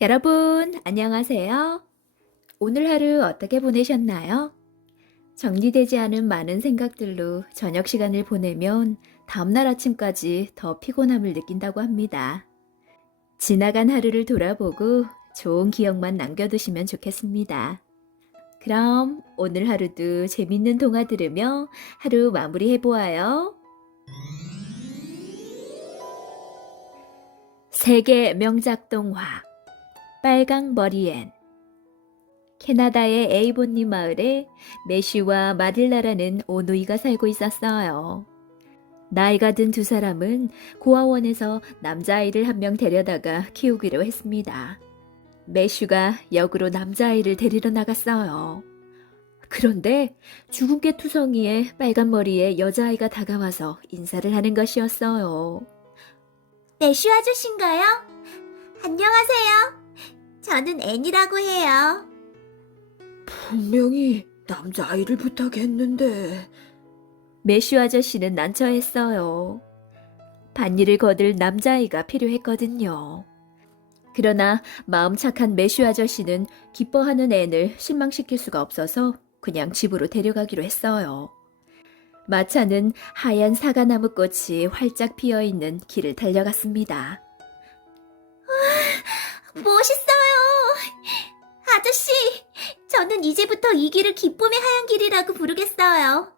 여러분, 안녕하세요. 오늘 하루 어떻게 보내셨나요? 정리되지 않은 많은 생각들로 저녁 시간을 보내면 다음날 아침까지 더 피곤함을 느낀다고 합니다. 지나간 하루를 돌아보고 좋은 기억만 남겨두시면 좋겠습니다. 그럼 오늘 하루도 재밌는 동화 들으며 하루 마무리해보아요. 세계 명작 동화 빨강머리엔. 캐나다의 에이본니 마을에 매슈와 마릴라라는 오누이가 살고 있었어요. 나이가 든 두 사람은 고아원에서 남자아이를 한 명 데려다가 키우기로 했습니다. 매슈가 역으로 남자아이를 데리러 나갔어요. 그런데 주근깨 투성이의 빨간 머리에 여자아이가 다가와서 인사를 하는 것이었어요. 매슈 아저씨인가요? 안녕하세요. 저는 앤이라고 해요. 분명히 남자아이를 부탁했는데. 매슈 아저씨는 난처했어요. 반일을 거둘 남자아이가 필요했거든요. 그러나 마음 착한 매슈 아저씨는 기뻐하는 앤을 실망시킬 수가 없어서 그냥 집으로 데려가기로 했어요. 마차는 하얀 사과나무 꽃이 활짝 피어있는 길을 달려갔습니다. 멋있어요. 아저씨, 저는 이제부터 이 길을 기쁨의 하얀 길이라고 부르겠어요.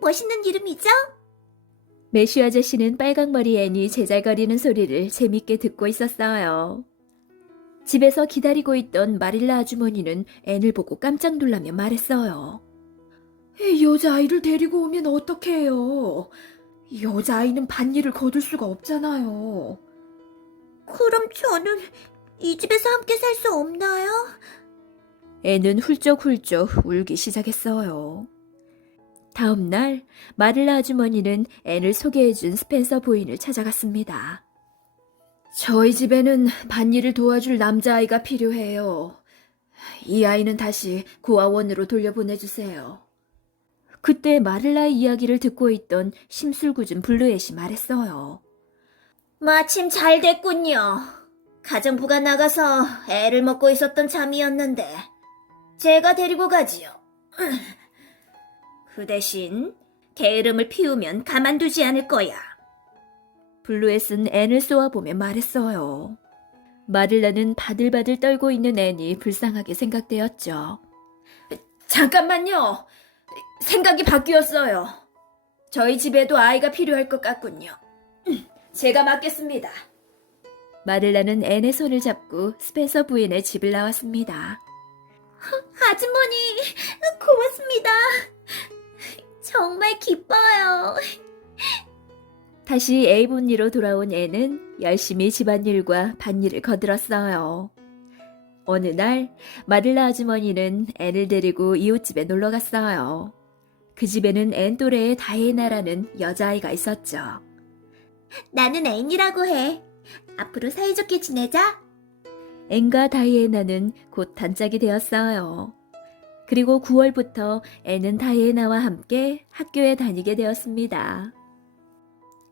멋있는 이름이죠? 매슈 아저씨는 빨강머리 앤이 제잘거리는 소리를 재밌게 듣고 있었어요. 집에서 기다리고 있던 마릴라 아주머니는 앤을 보고 깜짝 놀라며 말했어요. 여자아이를 데리고 오면 어떡해요? 여자아이는 반일을 거둘 수가 없잖아요. 그럼 저는 이 집에서 함께 살 수 없나요? 앤은 훌쩍훌쩍 울기 시작했어요. 다음 날 마릴라 아주머니는 앤을 소개해준 스펜서 부인을 찾아갔습니다. 저희 집에는 반일을 도와줄 남자아이가 필요해요. 이 아이는 다시 고아원으로 돌려보내주세요. 그때 마릴라의 이야기를 듣고 있던 심술궂은 블루엣이 말했어요. 마침 잘 됐군요. 가정부가 나가서 애를 먹고 있었던 참이었는데 제가 데리고 가지요. 그 대신 게으름을 피우면 가만두지 않을 거야. 블루엣은 앤을 쏘아보며 말했어요. 마릴라는 바들바들 떨고 있는 앤이 불쌍하게 생각되었죠. 잠깐만요. 생각이 바뀌었어요. 저희 집에도 아이가 필요할 것 같군요. 제가 맡겠습니다. 마릴라는 앤의 손을 잡고 스펜서 부인의 집을 나왔습니다. 아주머니, 고맙습니다. 정말 기뻐요. 다시 에이본니로 돌아온 앤은 열심히 집안일과 밭일을 거들었어요. 어느 날 마릴라 아주머니는 앤을 데리고 이웃집에 놀러 갔어요. 그 집에는 앤 또래의 다이애나라는 여자아이가 있었죠. 나는 앤이라고 해. 앞으로 사이좋게 지내자. 앤과 다이애나는 곧 단짝이 되었어요. 그리고 9월부터 앤은 다이애나와 함께 학교에 다니게 되었습니다.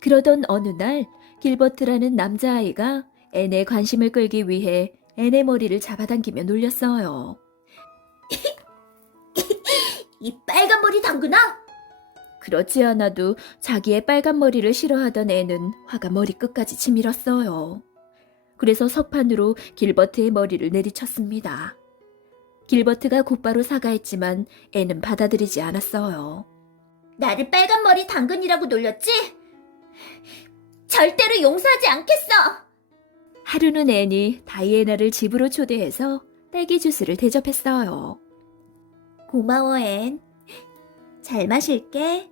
그러던 어느 날 길버트라는 남자아이가 앤의 관심을 끌기 위해 앤의 머리를 잡아당기며 놀렸어요. 이 빨간 머리 당근아! 그렇지 않아도 자기의 빨간 머리를 싫어하던 앤은 화가 머리끝까지 치밀었어요. 그래서 석판으로 길버트의 머리를 내리쳤습니다. 길버트가 곧바로 사과했지만 앤은 받아들이지 않았어요. 나를 빨간 머리 당근이라고 놀렸지? 절대로 용서하지 않겠어! 하루는 앤이 다이애나를 집으로 초대해서 딸기 주스를 대접했어요. 고마워, 앤. 잘 마실게.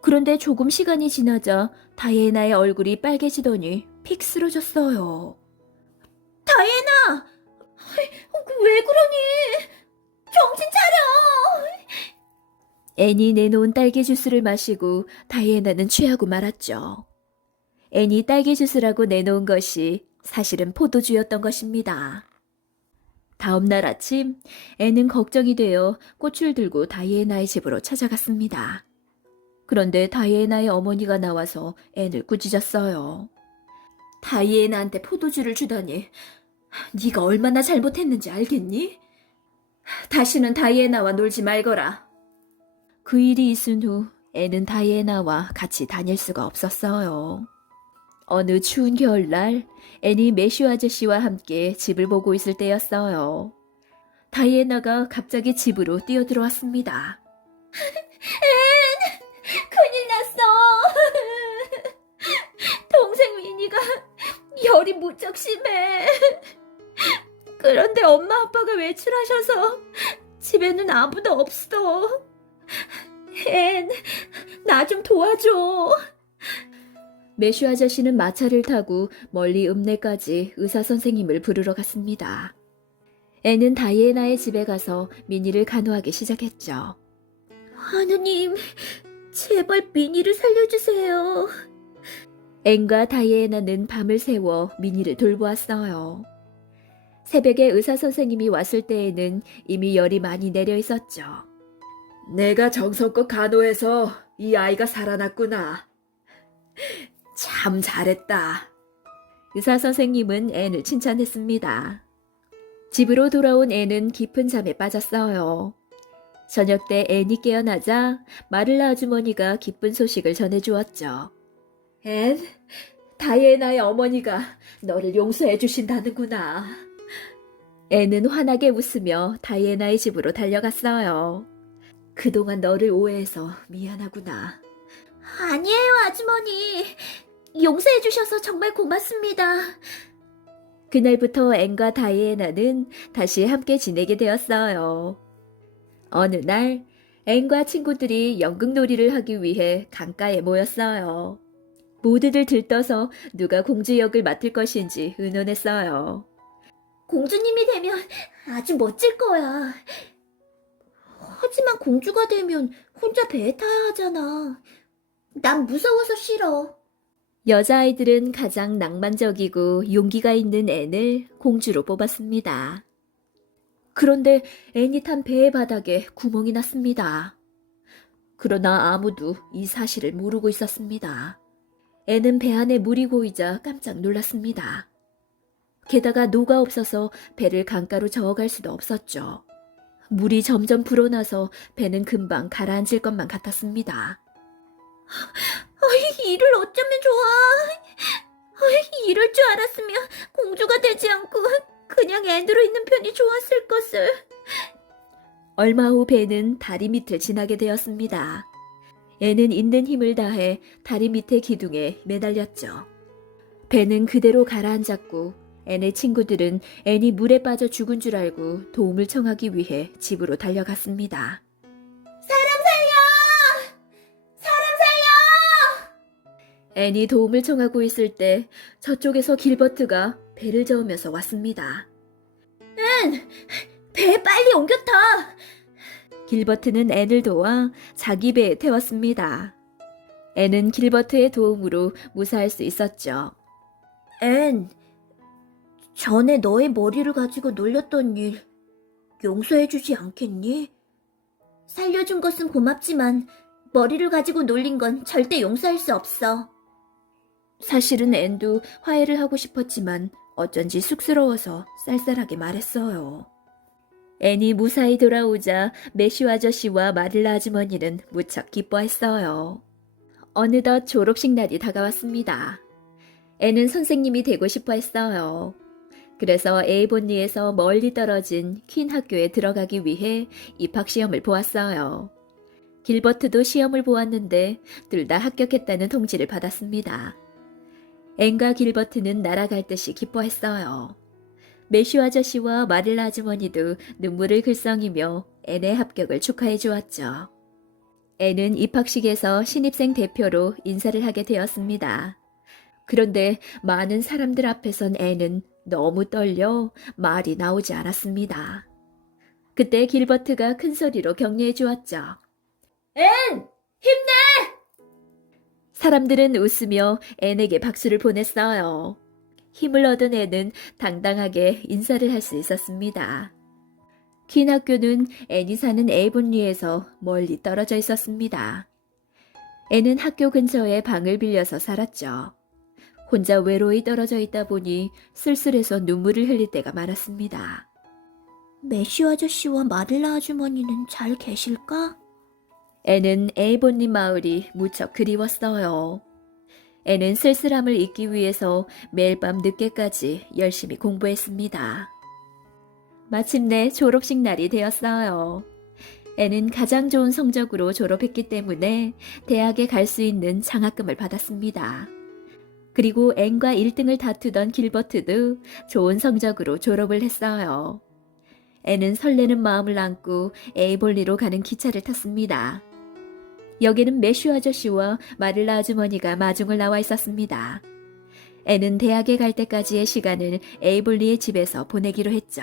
그런데 조금 시간이 지나자 다이애나의 얼굴이 빨개지더니 픽 쓰러졌어요. 다이애나! 왜 그러니? 정신 차려! 앤이 내놓은 딸기 주스를 마시고 다이애나는 취하고 말았죠. 앤이 딸기 주스라고 내놓은 것이 사실은 포도주였던 것입니다. 다음 날 아침 앤은 걱정이 되어 꽃을 들고 다이애나의 집으로 찾아갔습니다. 그런데 다이애나의 어머니가 나와서 앤을 꾸짖었어요. 다이애나한테 포도주를 주다니 네가 얼마나 잘못했는지 알겠니? 다시는 다이애나와 놀지 말거라. 그 일이 있은 후 앤은 다이애나와 같이 다닐 수가 없었어요. 어느 추운 겨울날 앤이 매슈 아저씨와 함께 집을 보고 있을 때였어요. 다이애나가 갑자기 집으로 뛰어들어왔습니다. 큰일 났어. 동생 미니가 열이 무척 심해. 그런데 엄마 아빠가 외출하셔서 집에는 아무도 없어. 앤, 나 좀 도와줘. 매슈 아저씨는 마차를 타고 멀리 읍내까지 의사 선생님을 부르러 갔습니다. 앤은 다이애나의 집에 가서 미니를 간호하기 시작했죠. 하느님, 제발 미니를 살려주세요. 앤과 다이애나는 밤을 새워 미니를 돌보았어요. 새벽에 의사 선생님이 왔을 때에는 이미 열이 많이 내려 있었죠. 내가 정성껏 간호해서 이 아이가 살아났구나. 참 잘했다. 의사 선생님은 앤을 칭찬했습니다. 집으로 돌아온 앤은 깊은 잠에 빠졌어요. 저녁 때 앤이 깨어나자 마를라 아주머니가 기쁜 소식을 전해주었죠. 앤, 다이애나의 어머니가 너를 용서해 주신다는구나. 앤은 환하게 웃으며 다이애나의 집으로 달려갔어요. 그동안 너를 오해해서 미안하구나. 아니에요, 아주머니. 용서해 주셔서 정말 고맙습니다. 그날부터 앤과 다이애나는 다시 함께 지내게 되었어요. 어느 날 앤과 친구들이 연극놀이를 하기 위해 강가에 모였어요. 모두들 들떠서 누가 공주 역을 맡을 것인지 의논했어요. 공주님이 되면 아주 멋질 거야. 하지만 공주가 되면 혼자 배에 타야 하잖아. 난 무서워서 싫어. 여자아이들은 가장 낭만적이고 용기가 있는 앤을 공주로 뽑았습니다. 그런데 앤이 탄 배의 바닥에 구멍이 났습니다. 그러나 아무도 이 사실을 모르고 있었습니다. 앤은 배 안에 물이 고이자 깜짝 놀랐습니다. 게다가 노가 없어서 배를 강가로 저어갈 수도 없었죠. 물이 점점 불어나서 배는 금방 가라앉을 것만 같았습니다. 이를 어쩌면 좋아. 이럴 줄 알았으면 공주가 되지 않고 그냥 앤으로 있는 편이 좋았을 것을. 얼마 후 배는 다리 밑을 지나게 되었습니다. 앤은 있는 힘을 다해 다리 밑의 기둥에 매달렸죠. 배는 그대로 가라앉았고 앤의 친구들은 앤이 물에 빠져 죽은 줄 알고 도움을 청하기 위해 집으로 달려갔습니다. 앤이 도움을 청하고 있을 때 저쪽에서 길버트가 배를 저으면서 왔습니다. 배에 빨리 옮겨 타. 길버트는 앤을 도와 자기 배에 태웠습니다. 앤은 길버트의 도움으로 무사할 수 있었죠. 앤, 전에 너의 머리를 가지고 놀렸던 일 용서해주지 않겠니? 살려준 것은 고맙지만 머리를 가지고 놀린 건 절대 용서할 수 없어. 사실은 앤도 화해를 하고 싶었지만 어쩐지 쑥스러워서 쌀쌀하게 말했어요. 앤이 무사히 돌아오자 매슈 아저씨와 마릴라 아주머니는 무척 기뻐했어요. 어느덧 졸업식 날이 다가왔습니다. 앤은 선생님이 되고 싶어 했어요. 그래서 에이본리에서 멀리 떨어진 퀸 학교에 들어가기 위해 입학시험을 보았어요. 길버트도 시험을 보았는데 둘 다 합격했다는 통지를 받았습니다. 앤과 길버트는 날아갈 듯이 기뻐했어요. 매슈 아저씨와 마릴라 아주머니도 눈물을 글썽이며 앤의 합격을 축하해 주었죠. 앤은 입학식에서 신입생 대표로 인사를 하게 되었습니다. 그런데 많은 사람들 앞에선 앤은 너무 떨려 말이 나오지 않았습니다. 그때 길버트가 큰 소리로 격려해 주었죠. 앤, 힘내! 사람들은 웃으며 앤에게 박수를 보냈어요. 힘을 얻은 앤은 당당하게 인사를 할 수 있었습니다. 퀸 학교는 앤이 사는 에이본리에서 멀리 떨어져 있었습니다. 앤은 학교 근처에 방을 빌려서 살았죠. 혼자 외로이 떨어져 있다 보니 쓸쓸해서 눈물을 흘릴 때가 많았습니다. 매슈 아저씨와 마릴라 아주머니는 잘 계실까? 애는 에이본님 마을이 무척 그리웠어요. 애는 쓸쓸함을 잊기 위해서 매일 밤 늦게까지 열심히 공부했습니다. 마침내 졸업식 날이 되었어요. 애는 가장 좋은 성적으로 졸업했기 때문에 대학에 갈 수 있는 장학금을 받았습니다. 그리고 앤과 1등을 다투던 길버트도 좋은 성적으로 졸업을 했어요. 앤은 설레는 마음을 안고 에이볼리로 가는 기차를 탔습니다. 여기는 매슈 아저씨와 마릴라 아주머니가 마중을 나와 있었습니다. 앤은 대학에 갈 때까지의 시간을 에이볼리의 집에서 보내기로 했죠.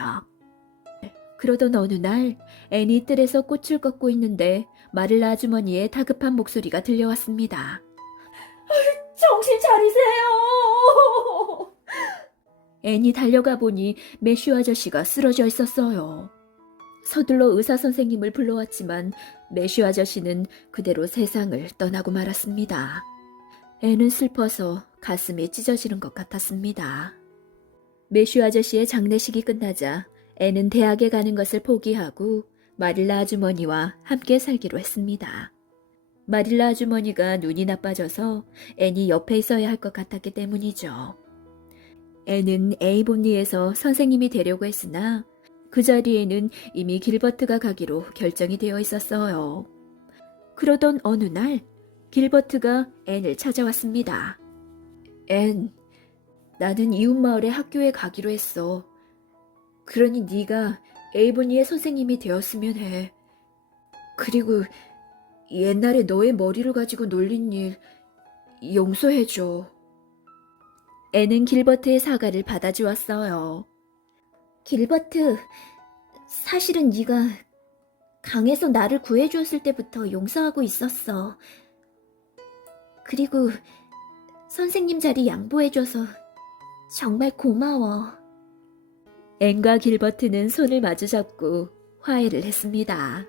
그러던 어느 날 앤이 뜰에서 꽃을 꺾고 있는데 마릴라 아주머니의 다급한 목소리가 들려왔습니다. 정신 차리세요. 앤이 달려가 보니 매슈 아저씨가 쓰러져 있었어요. 서둘러 의사 선생님을 불러왔지만 매슈 아저씨는 그대로 세상을 떠나고 말았습니다. 앤은 슬퍼서 가슴이 찢어지는 것 같았습니다. 매슈 아저씨의 장례식이 끝나자 앤은 대학에 가는 것을 포기하고 마릴라 아주머니와 함께 살기로 했습니다. 마릴라 아주머니가 눈이 나빠져서 앤이 옆에 있어야 할 것 같았기 때문이죠. 앤은 에이본리에서 선생님이 되려고 했으나 그 자리에는 이미 길버트가 가기로 결정이 되어 있었어요. 그러던 어느 날 길버트가 앤을 찾아왔습니다. 앤, 나는 이웃마을의 학교에 가기로 했어. 그러니 네가 에이본리의 선생님이 되었으면 해. 그리고 옛날에 너의 머리를 가지고 놀린 일 용서해줘. 앤은 길버트의 사과를 받아주었어요. 길버트, 사실은 네가 강에서 나를 구해주었을 때부터 용서하고 있었어. 그리고 선생님 자리 양보해줘서 정말 고마워. 앤과 길버트는 손을 마주잡고 화해를 했습니다.